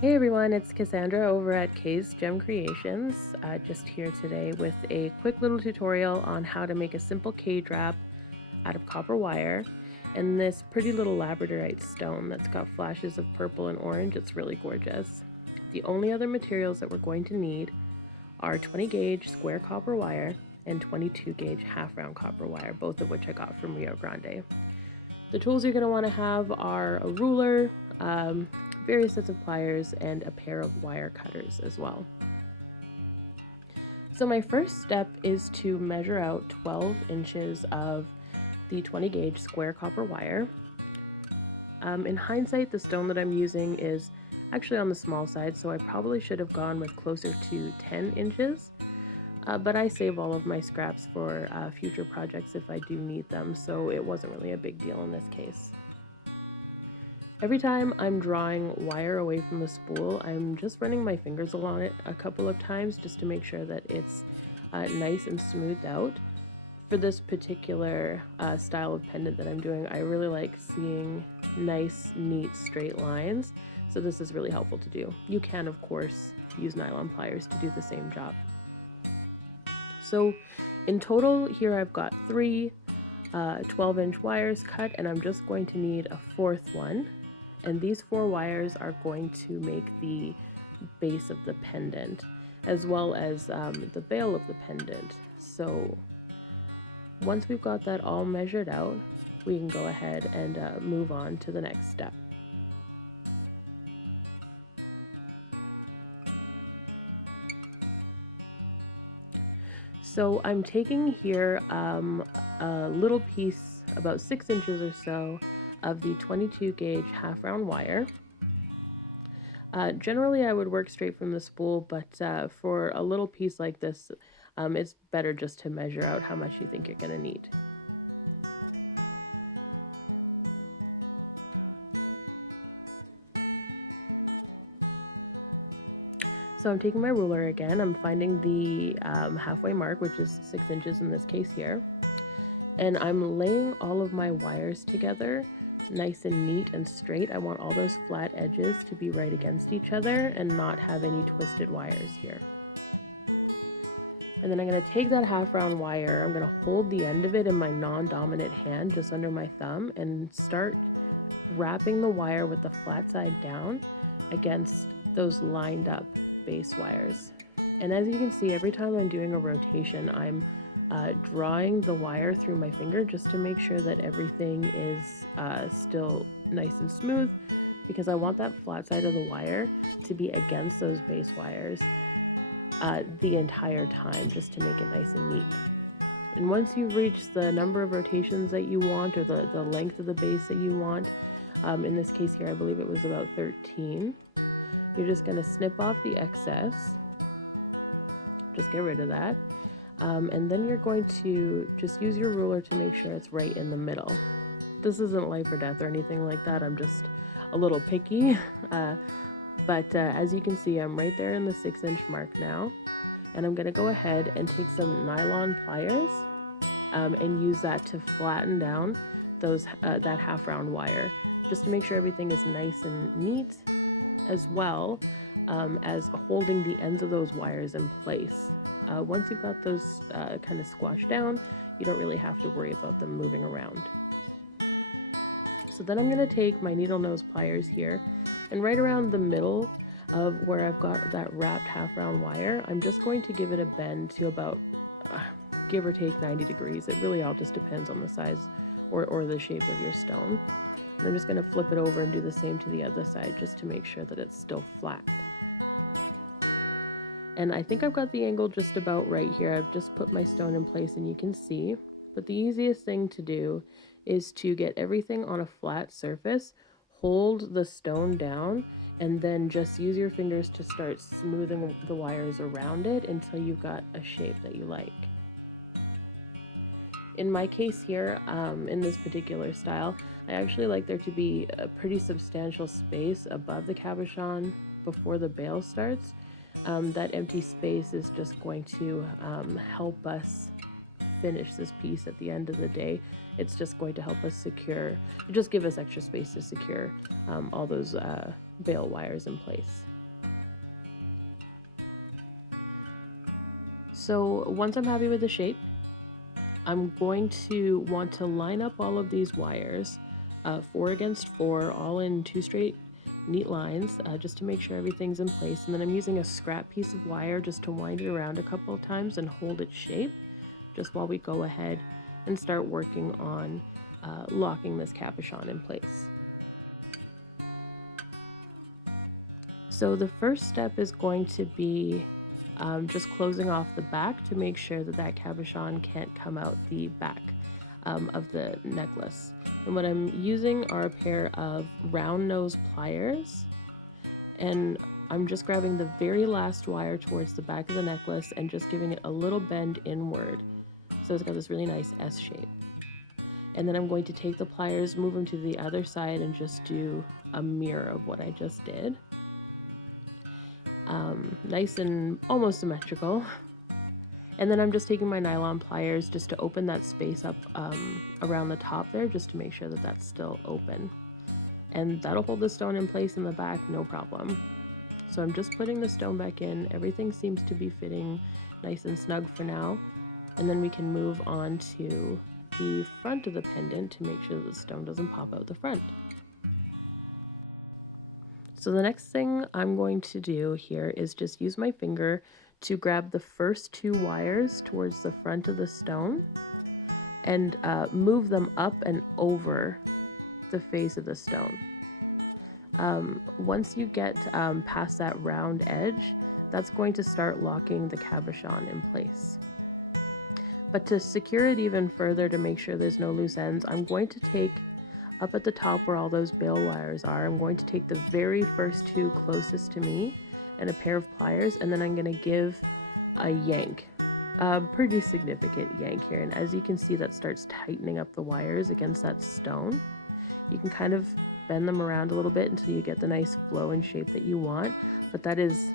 Hey everyone, it's Cassandra over at Kay's Gem Creations. Just here today with a quick little tutorial on how to make a simple cage wrap out of copper wire and this pretty little labradorite stone that's got flashes of purple and orange. It's really gorgeous. The only other materials that we're going to need are 20 gauge square copper wire and 22 gauge half round copper wire, both of which I got from Rio Grande. The tools you're going to want to have are a ruler, various sets of pliers, and a pair of wire cutters as well. So my first step is to measure out 12 inches of the 20 gauge square copper wire. In hindsight, the stone that I'm using is actually on the small side, so I probably should have gone with closer to 10 inches. But I save all of my scraps for future projects if I do need them, so it wasn't really a big deal in this case. Every time I'm drawing wire away from the spool, I'm just running my fingers along it a couple of times just to make sure that it's nice and smoothed out. For this particular style of pendant that I'm doing, I really like seeing nice, neat, straight lines, so this is really helpful to do. You can, of course, use nylon pliers to do the same job. So in total, here I've got three 12-inch wires cut, and I'm just going to need a fourth one. And these 4 wires are going to make the base of the pendant, as well as the bail of the pendant. So once we've got that all measured out, we can go ahead and move on to the next step. So I'm taking here a little piece, about 6 inches or so, of the 22 gauge half round wire. Generally I would work straight from the spool, but for a little piece like this, it's better just to measure out how much you think you're going to need. So I'm taking my ruler again, I'm finding the halfway mark, which is 6 inches in this case here, and I'm laying all of my wires together nice and neat and straight. I want all those flat edges to be right against each other and not have any twisted wires here. And then I'm going to take that half round wire, I'm going to hold the end of it in my non-dominant hand just under my thumb and start wrapping the wire with the flat side down against those lined up base wires. And as you can see, every time I'm doing a rotation, I'm drawing the wire through my finger just to make sure that everything is still nice and smooth, because I want that flat side of the wire to be against those base wires the entire time, just to make it nice and neat. And once you've reached the number of rotations that you want, or the length of the base that you want, in this case here I believe it was about 13, you're just going to snip off the excess, just get rid of that. And then you're going to just use your ruler to make sure it's right in the middle. This isn't life or death or anything like that, I'm just a little picky. But as you can see, I'm right there in the 6-inch mark now. And I'm going to go ahead and take some nylon pliers and use that to flatten down that half round wire, just to make sure everything is nice and neat, as well as holding the ends of those wires in place. Once you've got those kind of squashed down, you don't really have to worry about them moving around. So then I'm going to take my needle nose pliers here, and right around the middle of where I've got that wrapped half round wire, I'm just going to give it a bend to about give or take 90 degrees. It really all just depends on the size or the shape of your stone. And I'm just going to flip it over and do the same to the other side just to make sure that it's still flat. And I think I've got the angle just about right here. I've just put my stone in place and you can see. But the easiest thing to do is to get everything on a flat surface, hold the stone down, and then just use your fingers to start smoothing the wires around it until you've got a shape that you like. In my case here, in this particular style, I actually like there to be a pretty substantial space above the cabochon before the bail starts. That empty space is just going to help us finish this piece at the end of the day. It's just going to help us secure, just give us extra space to secure all those bail wires in place. So once I'm happy with the shape, I'm going to want to line up all of these wires 4 against 4, all in 2 straight neat lines, just to make sure everything's in place. And then I'm using a scrap piece of wire just to wind it around a couple of times and hold its shape, just while we go ahead and start working on locking this cabochon in place. So the first step is going to be just closing off the back to make sure that that cabochon can't come out the back of the necklace. And what I'm using are a pair of round nose pliers, and I'm just grabbing the very last wire towards the back of the necklace and just giving it a little bend inward, so it's got this really nice S shape. And then I'm going to take the pliers, move them to the other side, and just do a mirror of what I just did. Nice and almost symmetrical. And then I'm just taking my nylon pliers just to open that space up around the top there, just to make sure that that's still open. And that'll hold the stone in place in the back, no problem. So I'm just putting the stone back in. Everything seems to be fitting nice and snug for now. And then we can move on to the front of the pendant to make sure that the stone doesn't pop out the front. So the next thing I'm going to do here is just use my finger to grab the first 2 wires towards the front of the stone and move them up and over the face of the stone. Once you get past that round edge, that's going to start locking the cabochon in place. But to secure it even further, to make sure there's no loose ends, I'm going to take, up at the top where all those bail wires are, I'm going to take the very first 2 closest to me and a pair of pliers, and then I'm going to give a yank, a pretty significant yank here. And as you can see, that starts tightening up the wires against that stone. You can kind of bend them around a little bit until you get the nice flow and shape that you want, but that is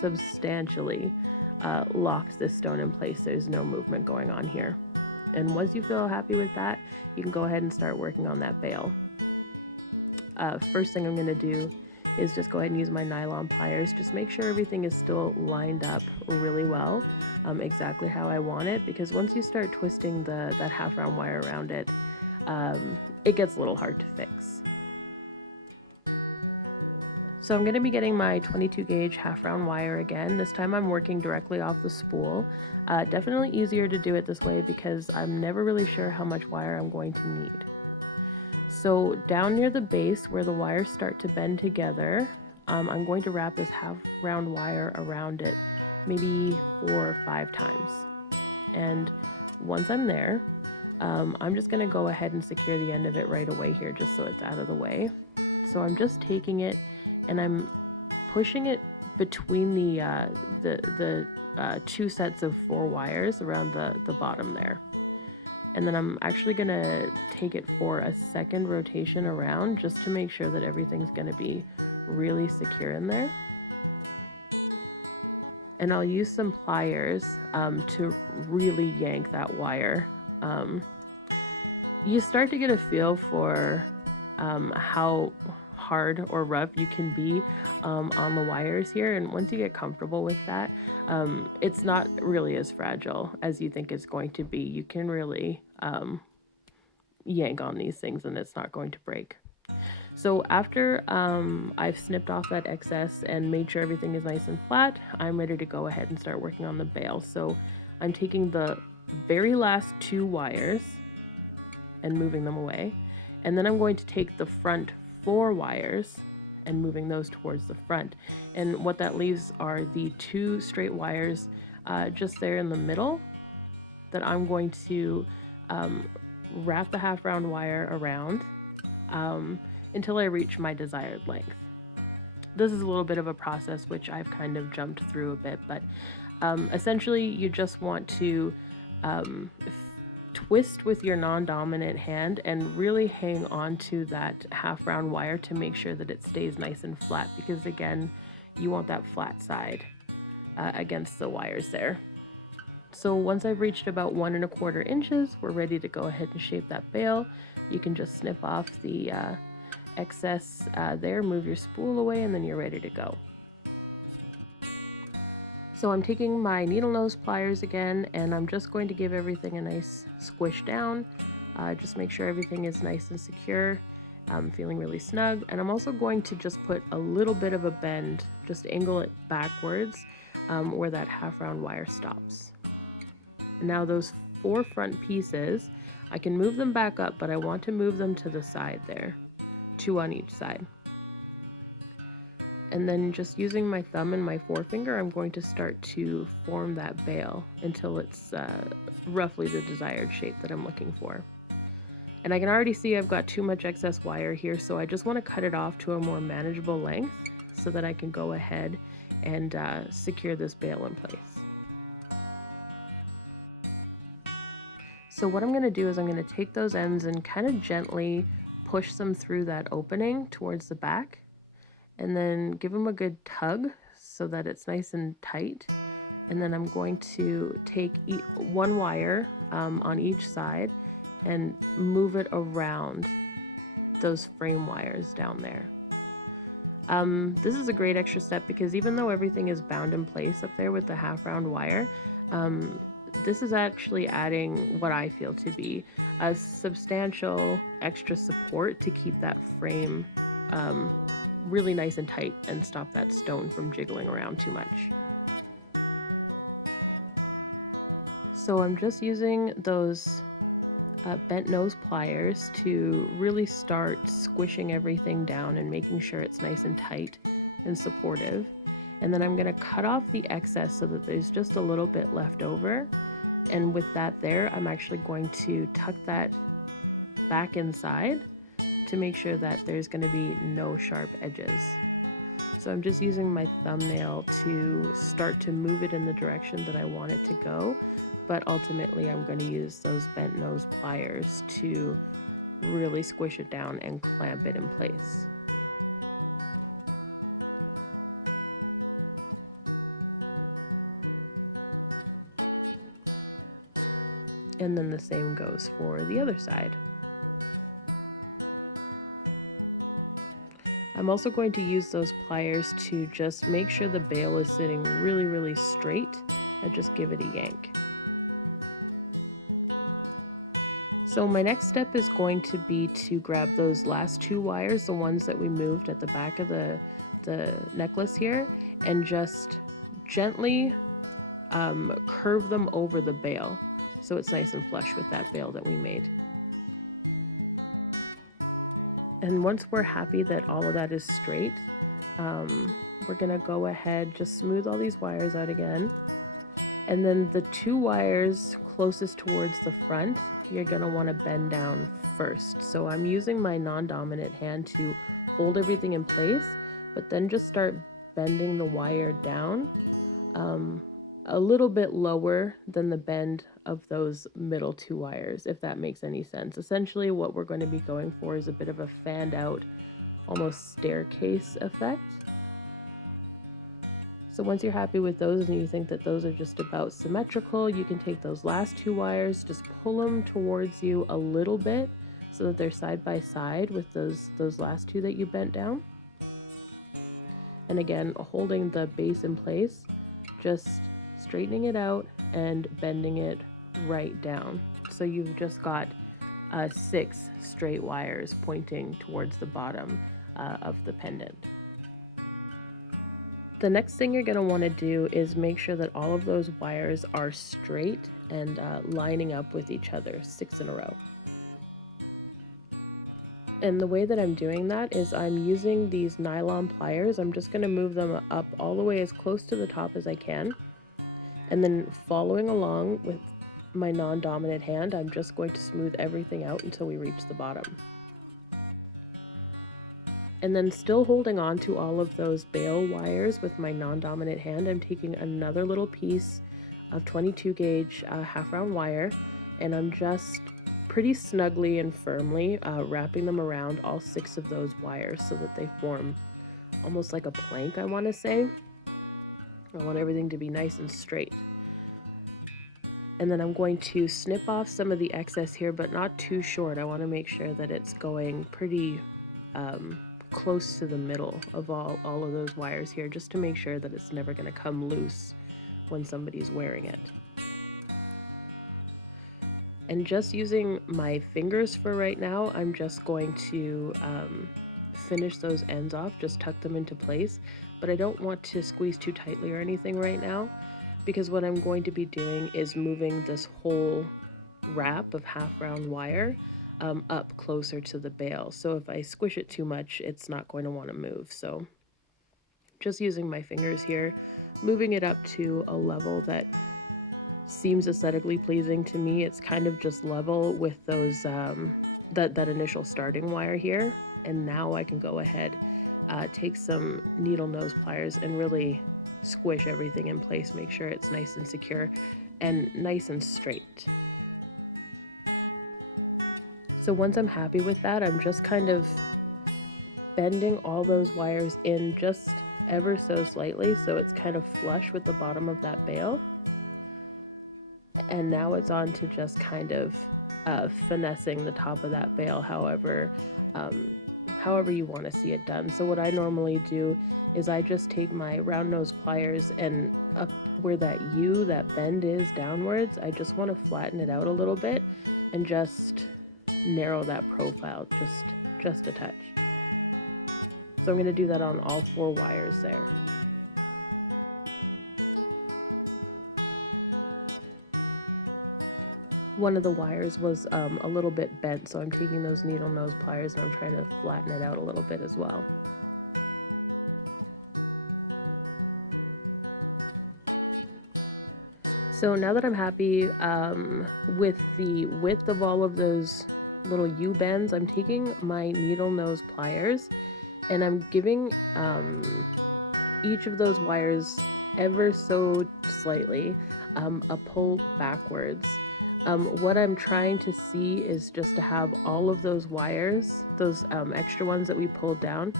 substantially locked this stone in place. There's no movement going on here. And once you feel happy with that, you can go ahead and start working on that bail. First thing I'm going to do is just go ahead and use my nylon pliers. Just make sure everything is still lined up really well, exactly how I want it, because once you start twisting that half round wire around it, it gets a little hard to fix. So I'm going to be getting my 22 gauge half round wire again. This time I'm working directly off the spool. Definitely easier to do it this way because I'm never really sure how much wire I'm going to need. So down near the base where the wires start to bend together, I'm going to wrap this half round wire around it maybe 4 or 5 times. And once I'm there, I'm just going to go ahead and secure the end of it right away here, just so it's out of the way. So I'm just taking it and I'm pushing it between the 2 sets of 4 wires around the bottom there. And then I'm actually going to take it for a second rotation around, just to make sure that everything's going to be really secure in there. And I'll use some pliers to really yank that wire. You start to get a feel for how hard or rough you can be on the wires here, and once you get comfortable with that, it's not really as fragile as you think it's going to be. You can really yank on these things and it's not going to break. So after I've snipped off that excess and made sure everything is nice and flat, I'm ready to go ahead and start working on the bail. So I'm taking the very last 2 wires and moving them away, and then I'm going to take the front 4 wires and moving those towards the front. And what that leaves are the 2 straight wires just there in the middle that I'm going to wrap the half round wire around until I reach my desired length. This is a little bit of a process which I've kind of jumped through a bit, but essentially you just want to twist with your non-dominant hand and really hang on to that half round wire to make sure that it stays nice and flat, because again, you want that flat side against the wires there. So once I've reached about 1 1/4 inches, we're ready to go ahead and shape that bail. You can just snip off the excess there, move your spool away, and then you're ready to go. So I'm taking my needle nose pliers again, and I'm just going to give everything a nice squish down. Just make sure everything is nice and secure. I'm feeling really snug, and I'm also going to just put a little bit of a bend, just angle it backwards where that half round wire stops. Now those 4 front pieces, I can move them back up, but I want to move them to the side there, 2 on each side. And then just using my thumb and my forefinger, I'm going to start to form that bail until it's roughly the desired shape that I'm looking for. And I can already see I've got too much excess wire here, so I just want to cut it off to a more manageable length so that I can go ahead and secure this bail in place. So what I'm going to do is I'm going to take those ends and kind of gently push them through that opening towards the back, and then give them a good tug so that it's nice and tight. And then I'm going to take 1 wire on each side and move it around those frame wires down there. This is a great extra step because even though everything is bound in place up there with the half round wire, this is actually adding what I feel to be a substantial extra support to keep that frame really nice and tight and stop that stone from jiggling around too much. So I'm just using those bent nose pliers to really start squishing everything down and making sure it's nice and tight and supportive. And then I'm going to cut off the excess so that there's just a little bit left over. And with that there, I'm actually going to tuck that back inside to make sure that there's going to be no sharp edges. So I'm just using my thumbnail to start to move it in the direction that I want it to go, but ultimately I'm going to use those bent nose pliers to really squish it down and clamp it in place. And then the same goes for the other side. I'm also going to use those pliers to just make sure the bail is sitting really, really straight and just give it a yank. So my next step is going to be to grab those last 2 wires, the ones that we moved at the back of the necklace here, and just gently curve them over the bail so it's nice and flush with that bail that we made. And once we're happy that all of that is straight, we're gonna go ahead, just smooth all these wires out again. And then the 2 wires closest towards the front, you're gonna wanna bend down first. So I'm using my non-dominant hand to hold everything in place, but then just start bending the wire down a little bit lower than the bend of those middle 2 wires, if that makes any sense. Essentially what we're going to be going for is a bit of a fanned out, almost staircase effect. So once you're happy with those and you think that those are just about symmetrical, you can take those last 2 wires, just pull them towards you a little bit so that they're side by side with those last 2 that you bent down. And again, holding the base in place, just straightening it out and bending it right down. So you've just got 6 straight wires pointing towards the bottom of the pendant. The next thing you're going to want to do is make sure that all of those wires are straight and lining up with each other, 6 in a row. And the way that I'm doing that is I'm using these nylon pliers. I'm just going to move them up all the way as close to the top as I can. And then following along with my non-dominant hand, I'm just going to smooth everything out until we reach the bottom. And then still holding on to all of those bail wires with my non-dominant hand, I'm taking another little piece of 22 gauge half round wire, and I'm just pretty snugly and firmly wrapping them around all 6 of those wires so that they form almost like a plank, I want to say. I want everything to be nice and straight. And then I'm going to snip off some of the excess here, but not too short. I want to make sure that it's going pretty close to the middle of all of those wires here, just to make sure that it's never going to come loose when somebody's wearing it. And just using my fingers for right now, I'm just going to finish those ends off, just tuck them into place. But I don't want to squeeze too tightly or anything right now, because what I'm going to be doing is moving this whole wrap of half round wire up closer to the bail. So if I squish it too much, it's not going to want to move. So just using my fingers here, moving it up to a level that seems aesthetically pleasing to me. It's kind of just level with those that initial starting wire here. And now I can go ahead, take some needle nose pliers and really squish everything in place, make sure it's nice and secure and nice and straight. So once I'm happy with that, I'm just kind of bending all those wires in just ever so slightly so it's kind of flush with the bottom of that bail. And now it's on to just kind of finessing the top of that bail however you want to see it done. So what I normally do is I just take my round nose pliers and up where that bend is downwards, I just want to flatten it out a little bit and just narrow that profile just a touch. So I'm going to do that on all 4 wires there. One of the wires was a little bit bent, so I'm taking those needle nose pliers and I'm trying to flatten it out a little bit as well. So now that I'm happy with the width of all of those little U-bends, I'm taking my needle nose pliers and I'm giving each of those wires ever so slightly a pull backwards. What I'm trying to see is just to have all of those wires, those extra ones that we pulled down,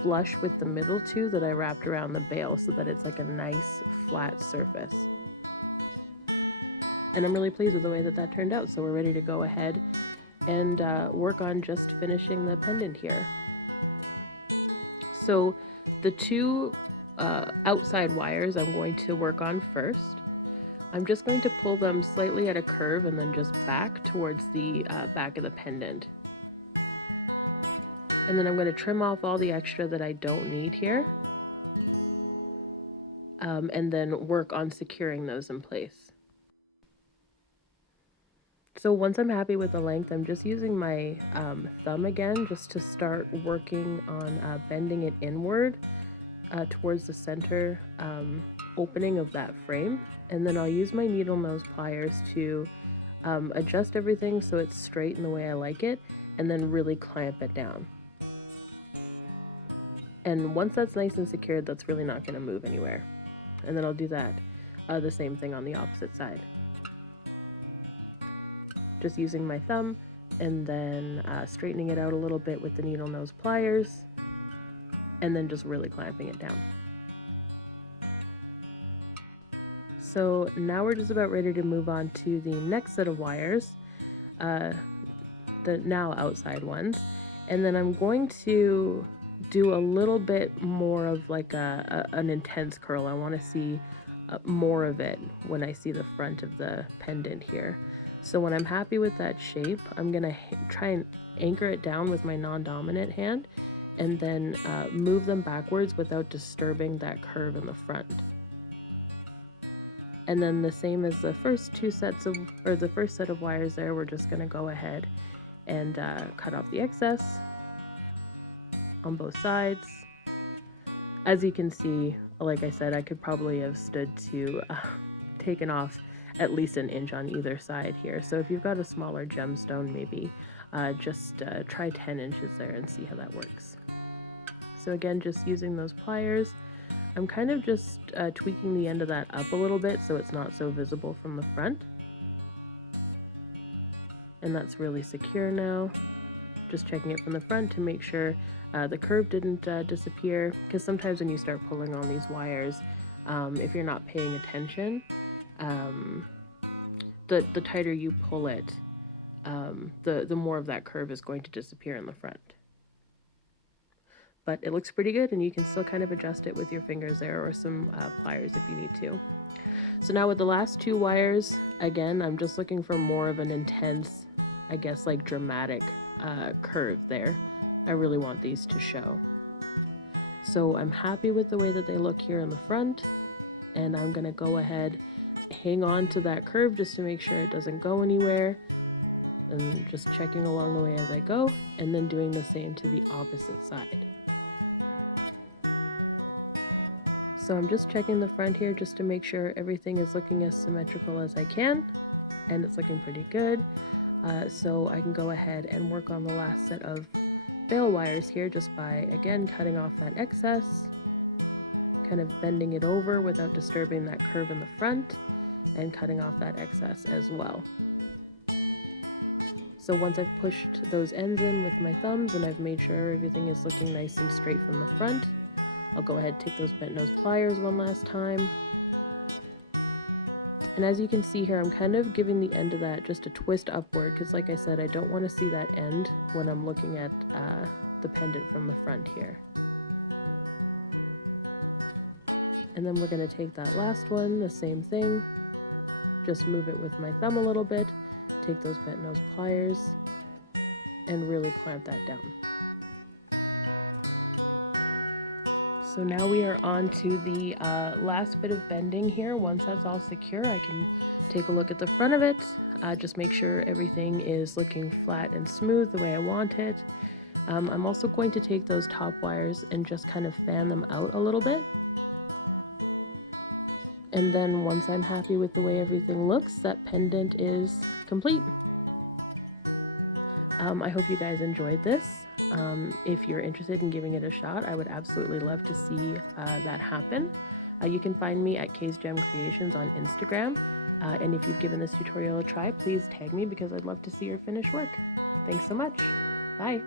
flush with the middle 2 that I wrapped around the bail so that it's like a nice flat surface. And I'm really pleased with the way that turned out, so we're ready to go ahead and work on just finishing the pendant here. So the 2 outside wires I'm going to work on first. I'm just going to pull them slightly at a curve and then just back towards the back of the pendant. And then I'm going to trim off all the extra that I don't need here. And then work on securing those in place. So once I'm happy with the length, I'm just using my thumb again just to start working on bending it inward towards the center opening of that frame. And then I'll use my needle nose pliers to adjust everything so it's straight in the way I like it, and then really clamp it down. And once that's nice and secured, that's really not going to move anywhere. And then I'll do that the same thing on the opposite side. Just using my thumb and then straightening it out a little bit with the needle nose pliers, and then just really clamping it down. So now we're just about ready to move on to the next set of wires, the now outside ones. And then I'm going to do a little bit more of like an intense curl. I want to see more of it when I see the front of the pendant here. So when I'm happy with that shape, I'm going to try and anchor it down with my non-dominant hand and then move them backwards without disturbing that curve in the front. And then the same as the first set of wires there, we're just going to go ahead and cut off the excess on both sides. As you can see, like I said, I could probably have stood to taken off at least an inch on either side here. So if you've got a smaller gemstone, maybe just try 10 inches there and see how that works. So again, just using those pliers, I'm kind of just tweaking the end of that up a little bit so it's not so visible from the front. And that's really secure now. Just checking it from the front to make sure the curve didn't disappear, because sometimes when you start pulling on these wires, if you're not paying attention, the tighter you pull it, the more of that curve is going to disappear in the front. but it looks pretty good, and you can still kind of adjust it with your fingers there, or some pliers if you need to. So now with the last 2 wires, again, I'm just looking for more of an intense, I guess, like dramatic curve there. I really want these to show. So I'm happy with the way that they look here in the front, and I'm gonna go ahead, hang on to that curve just to make sure it doesn't go anywhere, and just checking along the way as I go, and then doing the same to the opposite side. So I'm just checking the front here just to make sure everything is looking as symmetrical as I can, and it's looking pretty good. So I can go ahead and work on the last set of bail wires here just by, again, cutting off that excess, kind of bending it over without disturbing that curve in the front, and cutting off that excess as well. So once I've pushed those ends in with my thumbs and I've made sure everything is looking nice and straight from the front, I'll go ahead and take those bent nose pliers one last time. And as you can see here, I'm kind of giving the end of that just a twist upward, because like I said, I don't want to see that end when I'm looking at the pendant from the front here. And then we're going to take that last one, the same thing, just move it with my thumb a little bit, take those bent nose pliers, and really clamp that down. So now we are on to the last bit of bending here. Once that's all secure, I can take a look at the front of it, just make sure everything is looking flat and smooth the way I want it. I'm also going to take those top wires and just kind of fan them out a little bit. And then once I'm happy with the way everything looks, that pendant is complete. I hope you guys enjoyed this. If you're interested in giving it a shot, I would absolutely love to see that happen. You can find me at Kay's Gem Creations on Instagram. And if you've given this tutorial a try, please tag me because I'd love to see your finished work. Thanks so much. Bye.